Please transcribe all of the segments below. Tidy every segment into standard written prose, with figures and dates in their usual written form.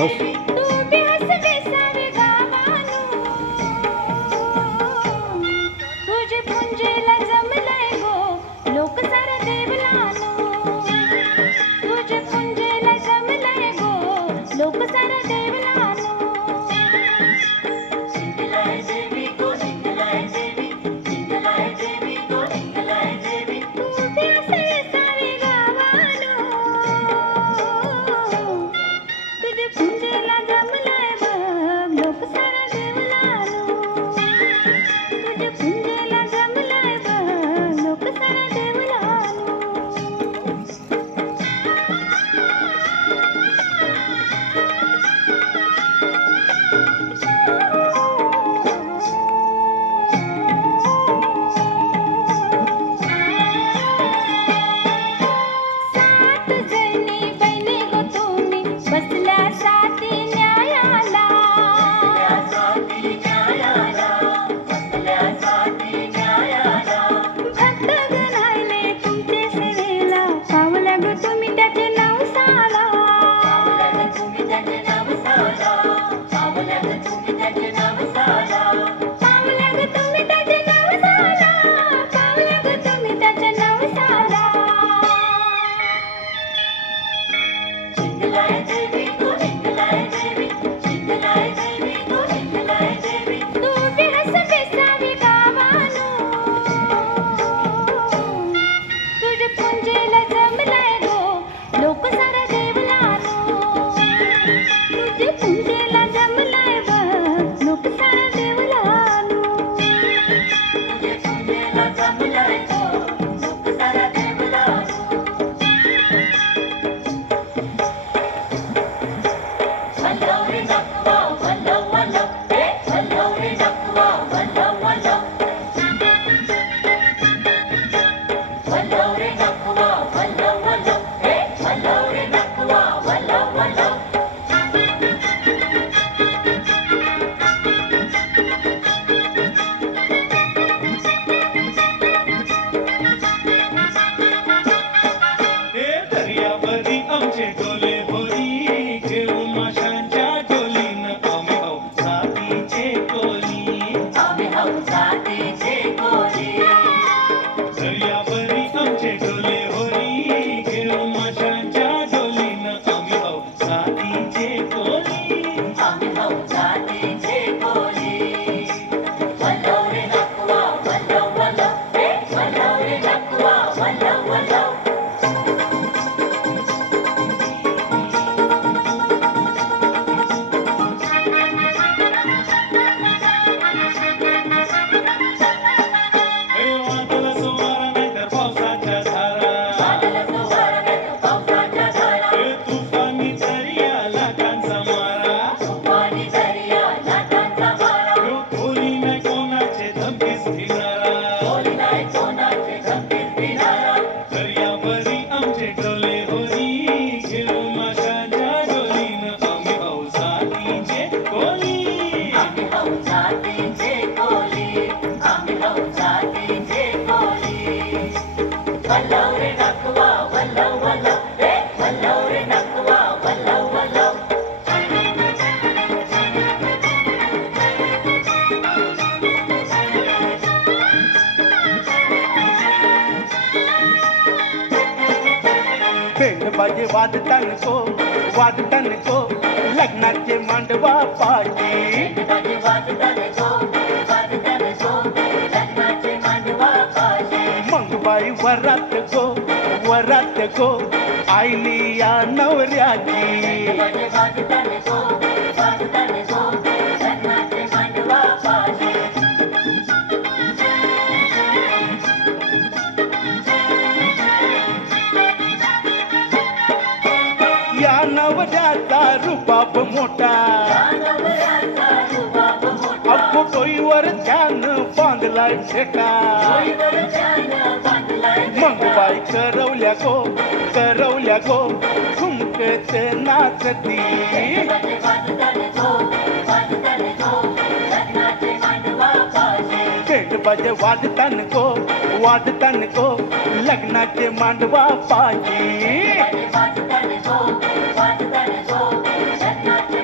बस तुझे पुंजेला जमलंय गो लोक सारा देवलानो तुझे पुंजेला जमलंय गो लोक सारा देवलानो जिंकलाय देवी गो जिंकलाय देवी जिंकलाय देवी गो जिंकलाय देवी तू बी असे सारे गावानो तुझे पुंजेला जमलंय बघ लोक सारा देवलानो तुझे पुंजेला जमलंय बघ लोक सारा देवलानो सात जणी बहिणी गो तुम्ही बसल्या साती न्यायाला साठी न्यायाला बसल्यासाठी न्यायाला भक्त गणायले तुमचे सेवेला पावल्या गो तुम्ही त्याचे नवसाला पावल्या ग तुम्ही त्याचे नवसाला पावल्या ग तुम्ही त्याचे नवसाला पावल्या ग तुम्ही त्याचे नवसाला पावल्या ग तुम्ही त्याचे नवसाला जिंकलाय देवी गो जिंकलाय देवी जिंकलाय देवी गो जिंकलाय देवी तू बी हस बेसावी गावानो तुझे पुंजेला जमलाय गो लोक सारा देवलानो तुझे पुंजेला जमलाय बघ लोक सारा देवलानो तुझे पुंजेला जमलाय गो लोक सारा देवलानो वल्लव रे नकवा वल्लव वल्लव हे वल्लव रे नकवा वल्लव वल्लव वल्लव रे नकवा वल्लव वल्लव हे वल्लव रे नकवा वल्लव वल्लव हे दर्यावरी आमचे डोले होई घेऊन माशांच्या डोलीनं आम्ही भाऊ साथीचे कोली आम्ही हाऊ साथीचे कोली दर्यावरी आमचे डोले होई घेऊन माशांच्या डोलीनं आम्ही भाऊ साथीचे कोली आम्ही हाऊ साथीचे कोली वल्लव रे नकवा वल्लव वल्लव हे वल्लव रे नकवा वल्लव वल्लव हे वादळ सोवारा नाहीतर पावसाच्या धारा वादळ सुवार नाहीतर पावसाच्या धारा हे तुफानी दर्या लाटांचा मारा तुफानी दर्या लाटांचा मारा ह्यो कोली नाही कोणाचे धमकीच घेणारा कोली नाही कोणाचे धमकीत भिणारा दर्यावरी आमचे डोले होई घेऊन माशांच्या डोलीनं आम्ही भाऊ साथीचे कोली आम्ही हाऊ साथीचे कोली आम्ही हाऊ साथीचे कोली वल्लव रे नकवा वल्लव वल्लव हे वल्लव रे नकवा वल्लव वल्लव पेंड बाजे वादतान को लग्नाचे मांडवा पाठी बाजे वाजताने गो लग्नाचे मांडवा पाशी मंगबाई वरात गो आईली या नवऱ्याची बाजे वाजताने गो लग्नाचे मांडवा पाशी या नवऱ्याचा रुबाब मोठा नवऱ्याचा रुबाब मोठा फोटोईवर त्यानं बांधलाय छेटा डोईवर त्यानं बांधलाय मंगबाई करवल्या गो ठुमकत नाचती बाजे वाजताने गो लग्नाचे मांडवा पाशी पेंड बाजे वादतान को लग्नाचे मांडवा पाची बाजे वाजताने गो लग्नाचे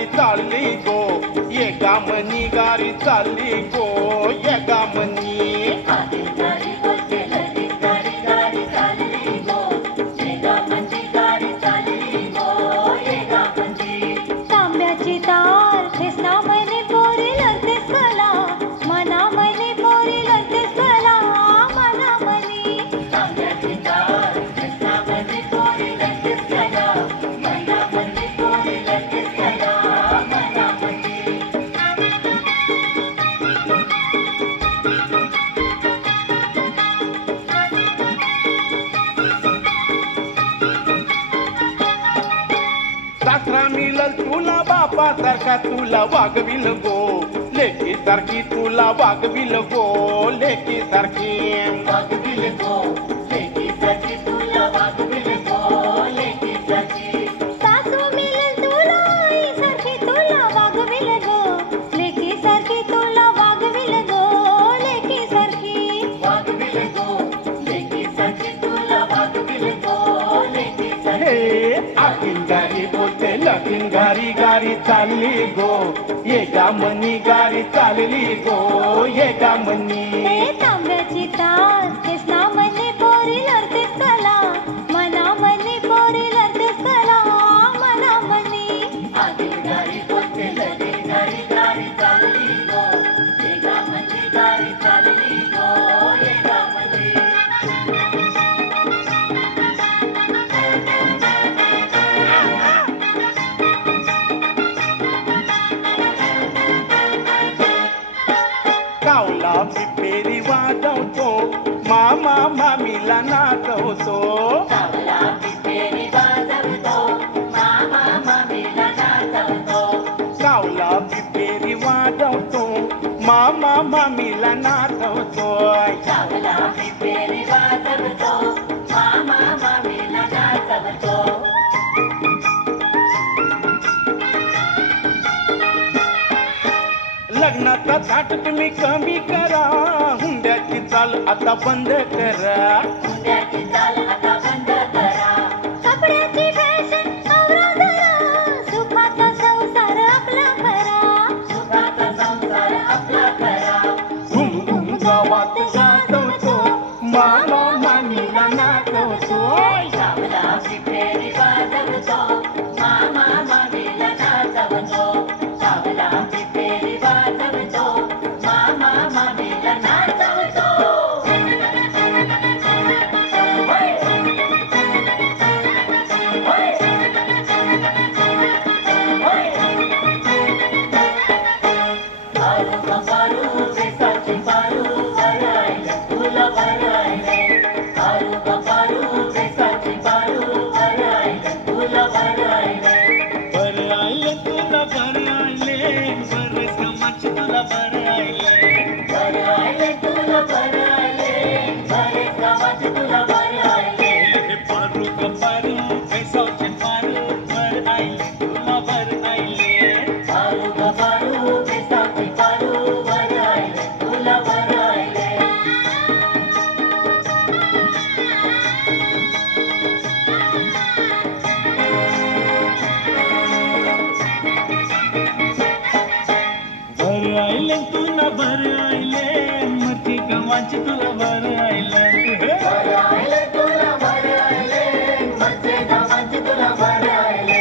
गारी चालली गो ये गामनी गारी चालली गो ये गामनी आधी गाडी बोलते लगीन गाडी गाडी चालली गो ये गामंदी गाडी चालली गो ये गामंदी तांब्याची तार ठेसना म्हणे पोरी लढतेस कला मना म्हणे पोरी लढतेस कला मना म्हणे तांब्याची तार कृष्णामध्ये पोरी लगेच कला मनामध्ये पोरी लगेच कला मनामध्ये सासरा मिळल तुला बापा सारखा तुला वागविल गो लेकी सारखी तुला वागविल गो लेकी सारखी वागविल गो लेकीसाठी तुला वागविल गो लेकीसाठी सासू मिळेल तुला आईसारखी तुला वागविल गो लेकीसारखी तुला वागविल गो लेकीसारखी वागविल गो लेकीसाठी तुला वागविल गो लेकीसाठी हे आखीन गारी बोलते लगीन गारी गारी चालली गो ये गामनी गारी चालली गो ये गामनी हे तांब्याची तार ठेसना म्हणे पोरी लढतेस कला मना म्हणे पोरी लढतेस कला मना म्हणे आधी गाडी बोलते लगीन गाडी गाडी चालली गो ये गामंदी गाडी चालली गो ये गामंदी कावला पिपेरी वाजवतो मामा मामीला नाचवतो सावला पिपेरी वाजवतो मामा मामीला नाचवतो कावला पिपेरी वाजवतो मामा मामीला नाचवतो सावला पिपेरी वाजवतो मामा मामीला नाचवतो लग्नाचा थाट तुम्ही कमी करा हुंड्याची चाल आता बंद करा उद्याची चाल आता बंद करा कपड्याची फॅशन आवरा जरा सुखाचा संसार आपला करा सुखाचा संसार आपला करा घुम घुम गावात गाजवतो मामा मामीला नाचवतो सावला पिपेरी वाजवतो मामा मामीला नाचवतो सावला पिपेरी वाजवतो मामा मामीला नाचवतो होय. होय. होय. पारू ग पारू बेसाची पारू वरायले तुला वरायले पारू ग पारू बेसाची पारू वरायले तुला वरायले बरं आलं तुला बरं आले बरं कामाची तुला बरं आले वरायले तुला वरायले बरे गावाचे तुला वरायले हे पारू ग पारू पैसाचे पारू बरं आले तुला बरं आले पारू ग पारू बेसाची पारू वरायले तुला वरायले बरं आले तुला बरं आले मती कामाची तुला बरं आले वरायले तुला वरायले मचे गावाचे तुला वरायले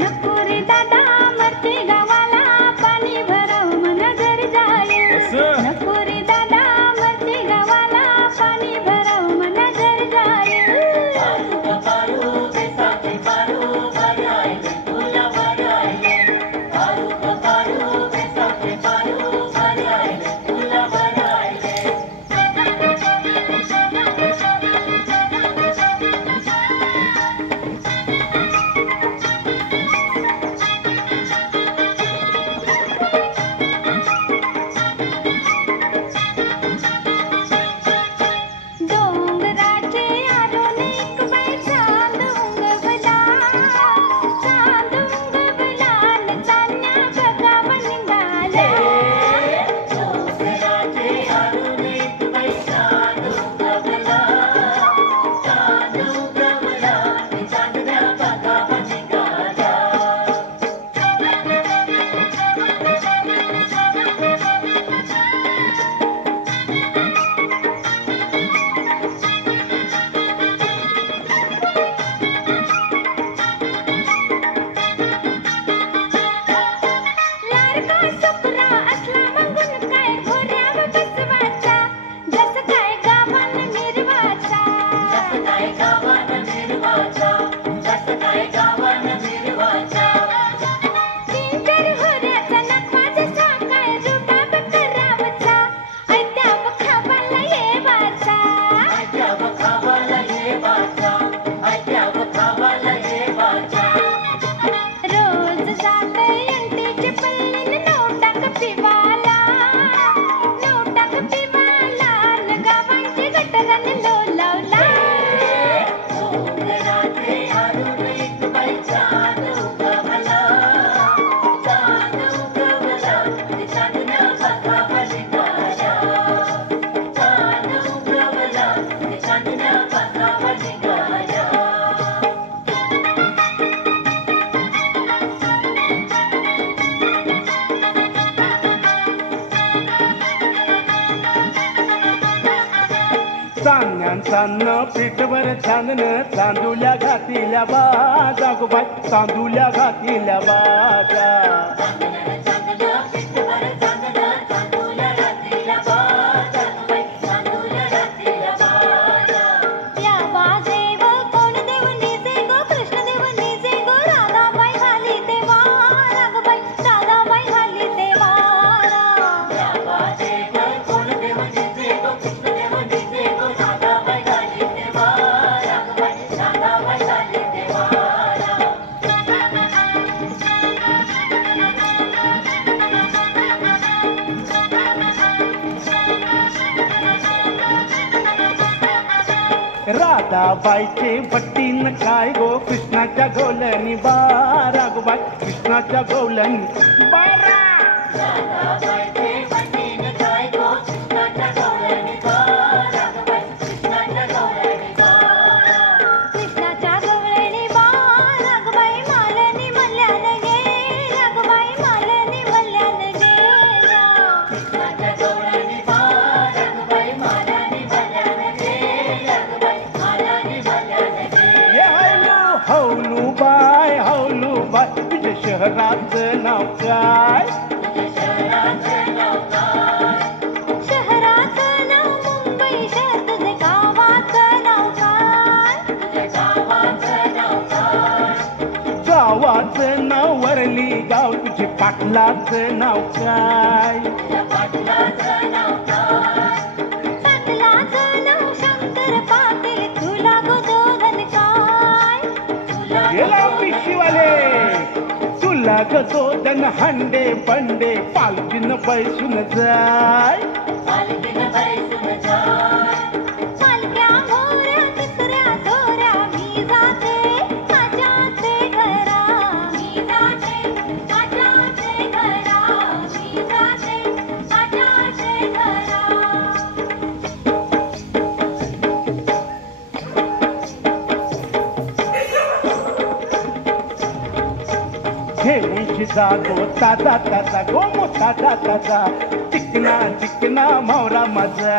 नको रे दादा मरते गावाला पाणी भराव मन घरी जाईल असं? नको रे दादा मरते गावाला पाणी भराव मन घरी जाईल पारू ग पारू बेसाचे पारू वरायले तुला वरायले पारू ग पारू बेसाचे पारू वरायले तुला वरायले चांदण्याचं पीठभर चांदणं चांदुल्या घातिल्या बाजा गो बाय चांदुल्या घातिल्या बाजा या बाजेव कोण देव निजे गो कृष्ण देव निजे गो राधाबाई घाली ते वारा ग बाई राधाबाई घाली ते वारा राधाबाईचे भट्टीन काय गो कृष्णाच्या गवलनी बारा गो बाय कृष्णाच्या गवलनी बारा कृष्णाच्या गवळणी बारा ग बाई मालनी मल्यान गेल्या ग बाई मालनी मल्यान गेल्या ये हौलू बाय तुझ्या शहराचं नाव काय शहराचं नाव मुंबई शहर तुझे गावाचं नाव काय गावाचं नाव वरली गाव तुझे पाटलाचं नाव काय पाटलाचं नाव शंकर पाटील तुला गोदोधन काय गेला पिशीवाले तुला गतो दन हंडे बंडे पालखीन बैसून जाय पालक्या मोऱ्या तिसऱ्या दोऱ्या मी जाते आजाचे घरा मी जाते आजाचे घरा मी जाते आजाचे घरा घेऊनची जागो ताजा ताजा गोमो ताजा ताजा चिकना चिकना मावरा माझा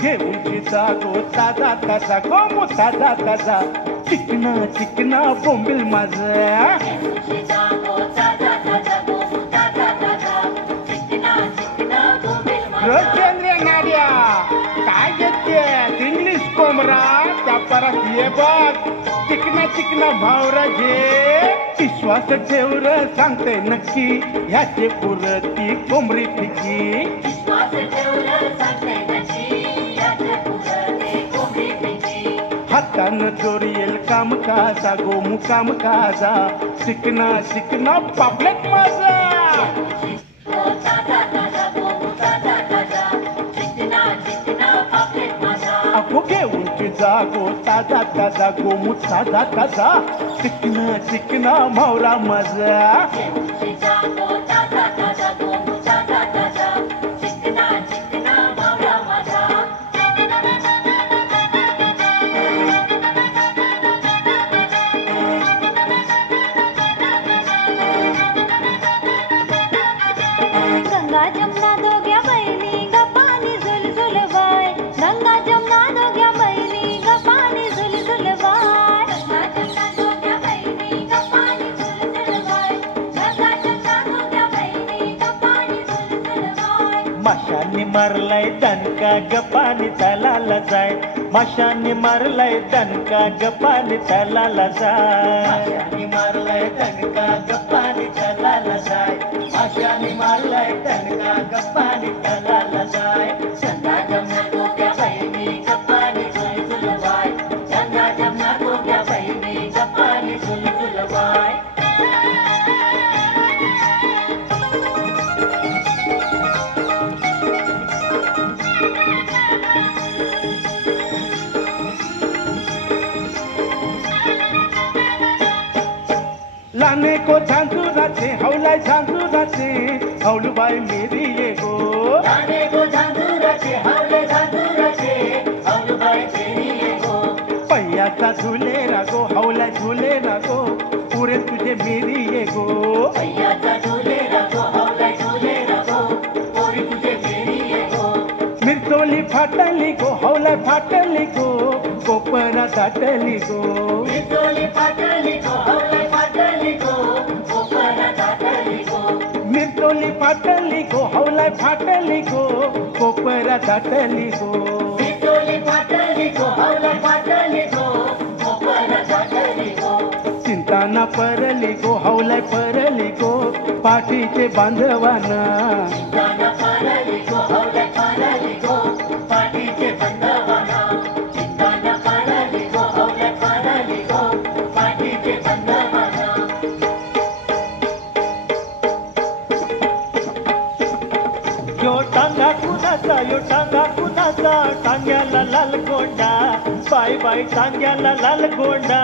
घेऊनची जागो ताजा ताजा गोमो ताजा ताजा चिकना चिकना बोंबील माझा रोजेंद्र नार्या काय घेते इंग्लिश कोमरा त्या परत ये बघ चिकना चिकना भावरा घे विश्वास ठेवर सांगते नक्की ह्याचे पुरती कोमरी फिकी हातानं जोरियल काम काजा गोमू काम काजा चिकना चिकना पापलेट माझा अगो घेऊनची जागो ताजा ताजा गोमू ताजा ताजा चिकना चिकना मावरा माझा गंगा जमुना दोघ्या बहिणी गपानी झुलझुल बाय गंगा जमुना दोघ्या बहिणी गपानी झुलझुल बाय गंगा जमुना दोघ्या बहिणी गपानी झुलझुल बाय गंगा जमुना दोघ्या बहिणी गपानी झुलझुल बाय माशांनी मारलाय दणका गपानी तलाला जाय माशांनी मारलाय दणका गपानी तलाला जाय मारलाय दणका गपानी तलाला जाय माशांनी मारलाय दणका गपानी तलाला जाय गंगा जमुना दोघ्या बहिणी गपानी झुलझुल बाय गंगा जमुना दोघ्या बहिणी गपानी झुलझुल बाय लाने को झांझुराचे हौलाय झांझुराचे हौलूबाई मेरी ये गो लाने को झांझुराचे हौलाय झांझुराचे हौलूबाई मेरी ये गो पैयाचा झुले रागो हौलाय झुले रागो पुरे तुझे मेरी ये गो पैयाचा झुले रागो फाटली गो हौलाय फाटली गो कोपरा दाटली गो मिरचोली फाटली गो हवलय फाटली गो कोपरा दाटली गो मिरतोली फाटली गो हौलाय फाटली गो कोपरा दाटली गो मिरचोली फाटली गो हवलय फाटली गो कोपरा दाटली गो चिंताना परली गो हौलाय परली गो पाठीचे बांधवाना चिंताना परली गो हवलय परली गो पाठीचे बंधवाना चिंताना परली गो हवलय परली गो पाठीचे बंधवाना यो टांगा कुणाचा टांग्याला लाल गोंडा बाय बाय टांग्याला लाल गोंडा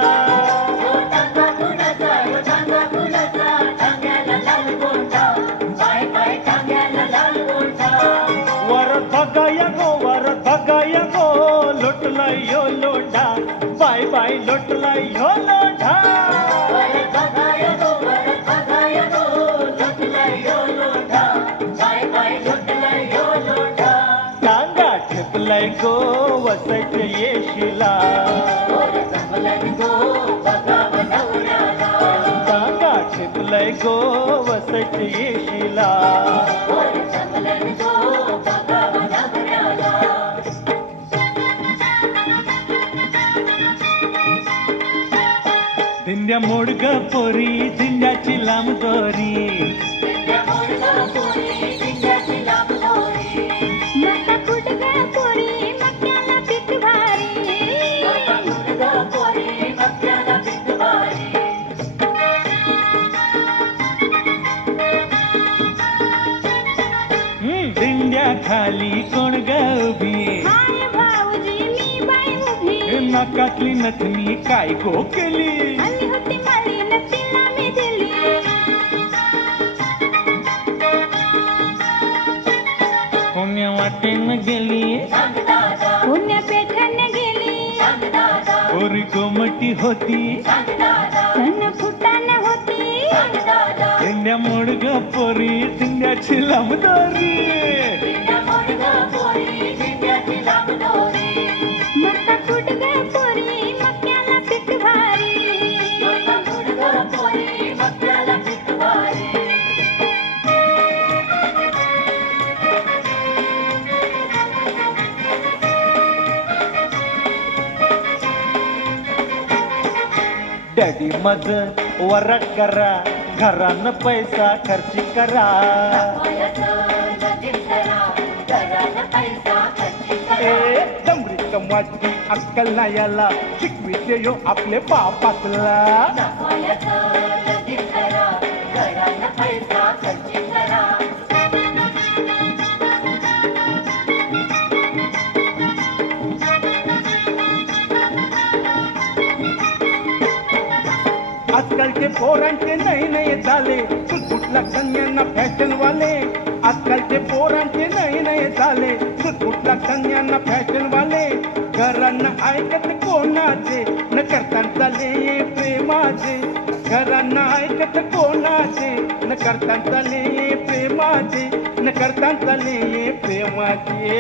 यो टांगा कुणाचा टांग्याला लाल गोंडा बाय बाय टांग्याला लाल गोंडा वर धगाया गो लोटला यो लोंढा बाय बाय लोटला यो लोंढा वर बघाय गो लोटलाय यो लोंढा बाय बाय लोटलाय यो लोंढा टांगा ठेपलाय गो वसायचे येशीला वर जमलन गो बघाव नवऱ्याला टांगा ठेपलाय गो वसायचे येशीला वर जमलन गो बघाव नवऱ्याला दिंड्या मोडग पोरी दिंड्याची लांब दोरी दिंड्या मोडगा पोरी दिंड्याची लांब दोरी मका कुटगा पोरी मक्याला पीठ भारी आता मुलगा पोरी मक्याला पितवारी दिंड्या खाली कोण ग उभी हाय भाऊजी मी बाई उभी नाकातली नथनी काय गो केली आली होती माळीन तिला मी दिली कोण्या वाटेन गेली सांग दादा पुण्या पेठाने गेली सांग दादा पोरी कोमटी होती सांग दादा सण फुटाने होती सांग दादा दिंड्या मोडग पोरी दिंड्याची लांब दोरी दिंड्या मोडगा पोरी दिंड्याची लांब दोरी मका कुटगा पोरी मक्याला पीठ भारी आता मुलगा पोरी मक्याला पितवारी डॅडी मज वरट करा घरानं पैसा खर्च करा ए डमरी कमवाची अक्कल नाही याला शिकविते यो आपले बापातला आजकालचे पोरांचे नाही झाले कुठला कन्यांना फॅशन वाले आजकालचे पोरांचे नाही झाले कुठला कन्यांना फॅशन वाले घरांना ऐकत कोणाचे न करता चाले प्रेमाचे घरांना ऐकत कोणाचे न करता चाले प्रेमाचे न करता चाले प्रेमाचे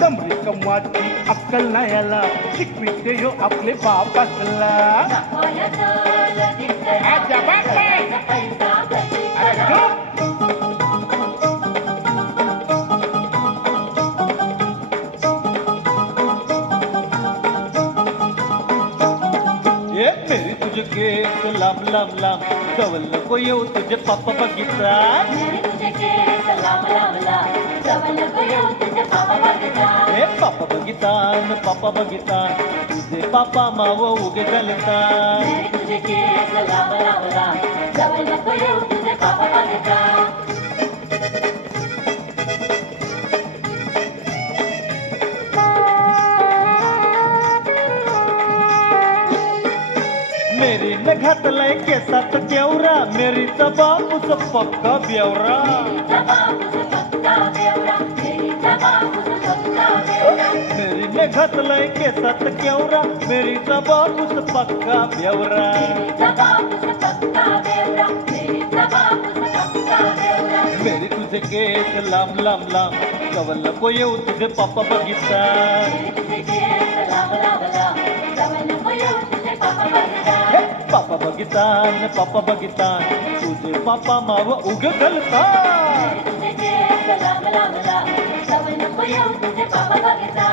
डमरी कमवाची अक्कल नाही याला शिकविते यो आपले बापातला आजा बापा. अरे चुप. ये मेरी तुझे केस लांब लांब लांब जवळ नको येऊ तुझे पापा बघितला हे पापा बघिता न पापा बघिता तुझे पापा माव उगे घालता मेरी न घातलाय केसात केवरा मेरीचा बापूस पक्का बेवरा मेरी न घातलाय केसात केवरा मेरीचा बापूस पक्का बेवरा केस लांब लांब लांब कवल नको येऊ तुझे पापा बघितला तुझे केस लांब लांब लांब जवळ नको येऊ तुझे पापा बघितला हे, पापा बघितान पापा बघितान तुझे पापा माव उग गलता तुझे केस लांब लांब लांब जवळ नको येऊ तुझे पापा बघितला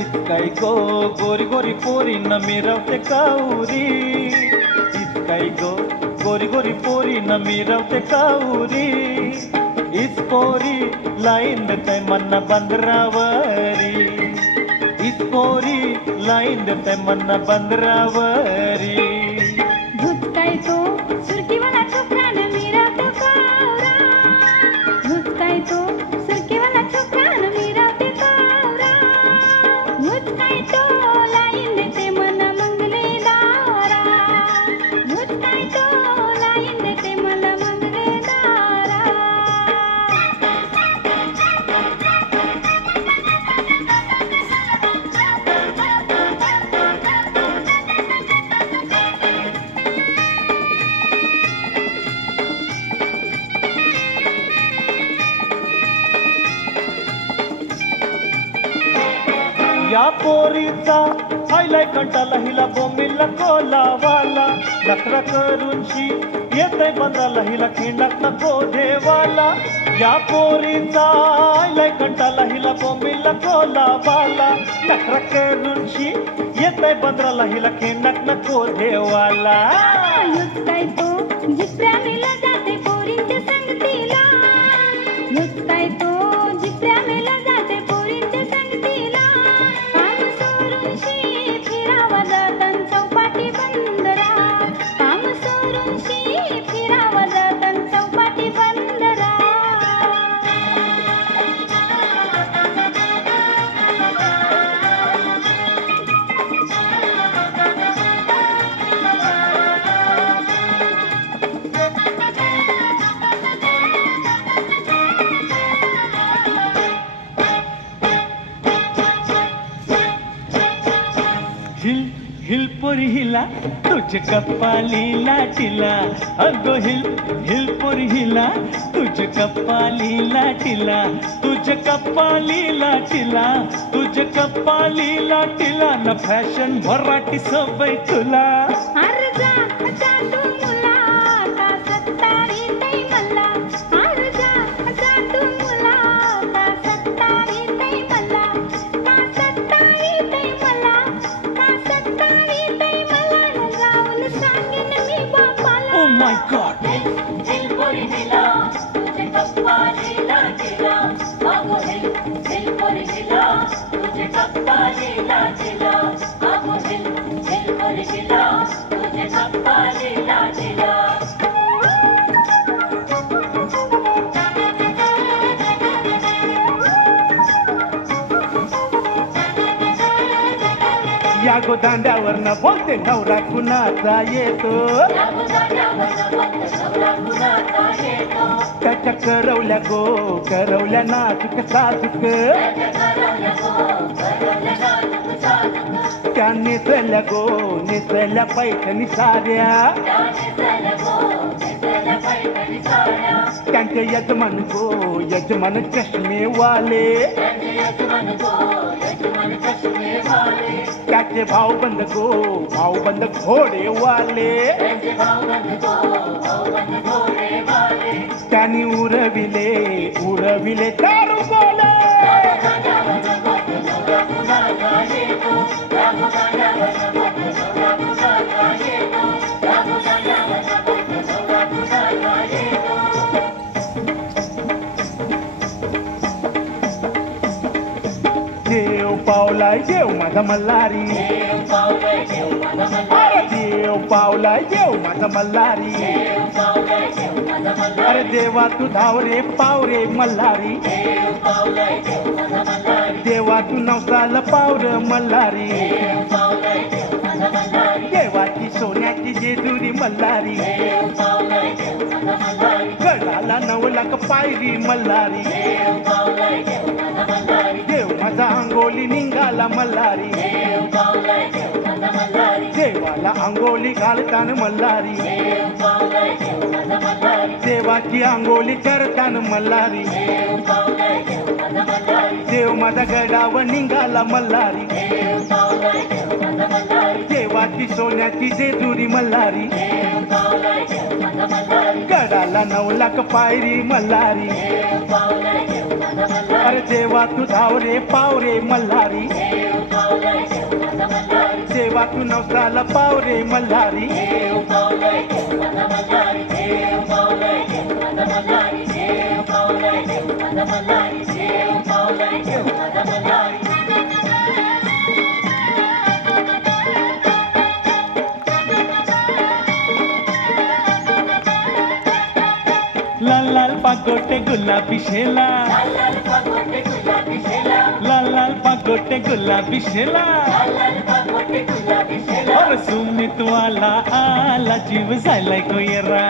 इतकाई गो गोरी गोरी पोरी न मिरवते काउरी इतकाई गो गोरी गोरी पोरी न मिरवते काउरी इस पोरी लाईन देते मन बंदरावरी इस पोरी लाईन देते मन बंदरावरी भूतकाय तो सुरकीवाला छोकरा न मिरावतो कावरा भूतकाय तो सुरकीवाला छोकरा न मिरावते कावरा भूतकाय तो लाईन देते मन मंगले दारा भूतकाय तो लाईन देते मन मंगले दारा या पोरीचा हायलाय कंटाला हिला बोंबिला कोलावाला नखरा करूनशी येते बंदाला हिला खिंडाक नको देवाला या पोरीचा हायलाय कंटाला हिला बोंबिला कोलावाला नखरा करूनशी येते बंदराला हिला खिंडाक नको देवाला नुसताय तो जिप्र्यामेला जाते पोरींच्या संगतीला नुसताय तो जिप्र्यामेला जाते पोरींच्या संगतीला काम सोडून शी फिरावा जातान चौपाटी बंदरा काम सोडून शी फिरावा जातान चौपाटी बंदरा हिल हिल पोरी हिला तुझ कपाली लाटीला अगो हिल हिल पोरी हिला तुझ कपाली लाटीला तुझ कपाली लाटीला तुझ कपाली लाटीला न फॅशन मराठी सवय तुला अर्जा जा तू मुला का सत्तारी तै मला अर्जा जा तू मुला का सत्तारी तै मला का सत्तारी तै मला का सत्तारी तै मला न जाऊन सांगेन मी बापाला ओ माय गॉड हिल पोरी हिला तुझे पप्पा लीला जिला आगो हिल पोरी हिला तुझे पप्पा लीला जिला आगो हिल पोरी हिला तुझे पप्पा लीला जिला या गोदांड्यावरनं बोलते नवरा कुणाचा येतो या गुजाऱ्यावर फक्त सवरा कुणाचा येतो त्याच्या करवल्या नाजूक साजूक त्याच्या करवल्या नाजूक साजूक त्या नेसल्या पैठणी साऱ्या त्या नेसल्या पैठणी साड्या त्यांचे यजमान चष्मेवाले त्यांचे यजमान चष्मेवाले त्याचे भाऊबंद घोडेवाले त्यांचे भाऊबंद घोडेवाले त्यांनी उरविले दारू बोले देव पावलाय देव माझा मल्हारी अरे देव पावलाय देव माझा मल्हारी अरे देवा तू धाव रे पाव रे मल्हारी देवा तू नवसाला पाव रे मल्हारी देवाची सोन्याची जेजुरी मल्हारी गडाला 9 लाख पायरी मल्हारी देव पावलाय देव माझा मल्हारी देव माझा अंगोली निघाला मल्हारी देव पावलाय देव माझा मल्हारी देवाला अंगोली घालतान मल्हारी देव पावलाय देव माझा मल्हारी देवाची अंगोली करतान मल्हारी देव पावलाय देव माझा मल्हारी देव माझा गडावर निघाला मल्हारी देव पावलाय देव माझा मल्हारी देवाची सोन्याची जेजुरी मल्हारी देव पावलाय देव माझा मल्हारी गडाला 9 लाख पायरी मल्हारी देव पावलाय देव माझा मल्हारी अरे देवा तू धाव रे पाव रे मल्हारी देव पावलाय देव माझा मल्हारी देवा तू नवसाला पाव रे मल्हारी देव पावलाय देव माझा मल्हारी देव पावलाय देव माझा मल्हारी देव पावलाय देव माझा मल्हारी देव पावलाय देव माझा मल्हारी लाल लाल पागोटे गुलाबी शेला लाल पागोटे गुलाबी शेला लाल लाल पागोटे गुलाबी शेला लाल पागोटे गुलाबी शेला और सुमित वाला आला जीव झालाय कोयरा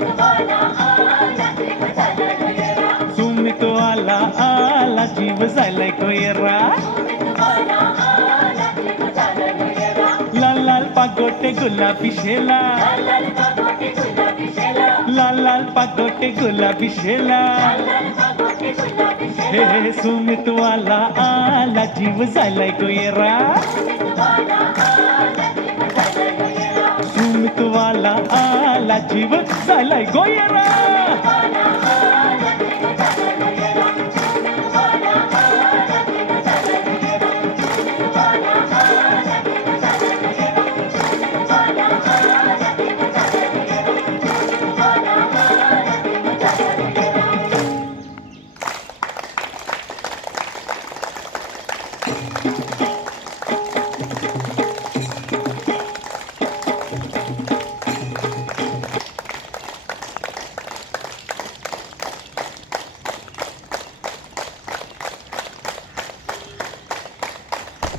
तुम्हाला आला देव झाला गयरा सुमित वाला आला जीव झालाय कोयरा तुम्हाला आला देव झाला गयरा लाल लाल पागोटे गुलाबी शेला लाल पागोटे गुलाबी शेला लाल लाल पागोटे गुलाबी शेला लाल पागोटे गुलाबी हे शेला हे सुमित वाला आला जीव झालाय कोयरा तुम्हाला आला देव झाला गयरा सुमित वाला आला जीव झालाय गोयरा तुम्हाला आला देव झाला गयरा तुम्हाला आला देव झाला गयरा तुम्हाला आला देव झाला गयरा तुम्हाला आला देव झाला गयरा तुम्हाला आला देव झाला गयरा